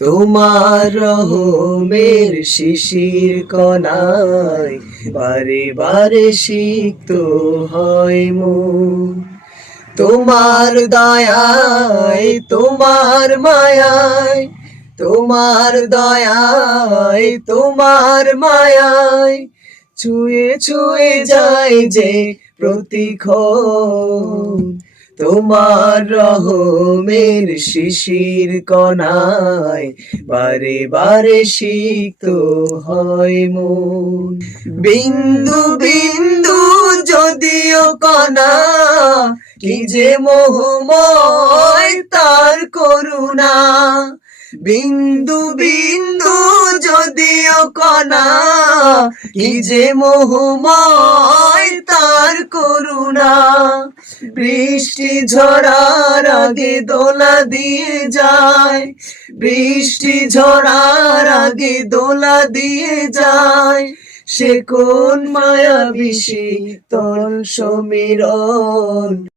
তোমার রহমের শিশির কণায় বারে বারে সিক্ত হয় মন। তোমার দয়ায় তোমার মায়ায়, তোমার দয়ায় তোমার মায়ায় ছুঁয়ে ছুঁয়ে যায় যে প্রতিক্ষণ। তোমার রহমের শিশির কণায় বারে বারে সিক্ত হয় মন। বিন্দু বিন্দু যদিও কণা, কি যে মোহময় তার করুণা। বিন্দু বিন্দু যদিও কণা, কি যে মোহময় তার করুণা। বৃষ্টি ঝরার আগে দোলা দিয়ে যায়, বৃষ্টি ঝরার আগে দোলা দিয়ে যায়। সে কোন মায়াবী শীতল সমীরণ।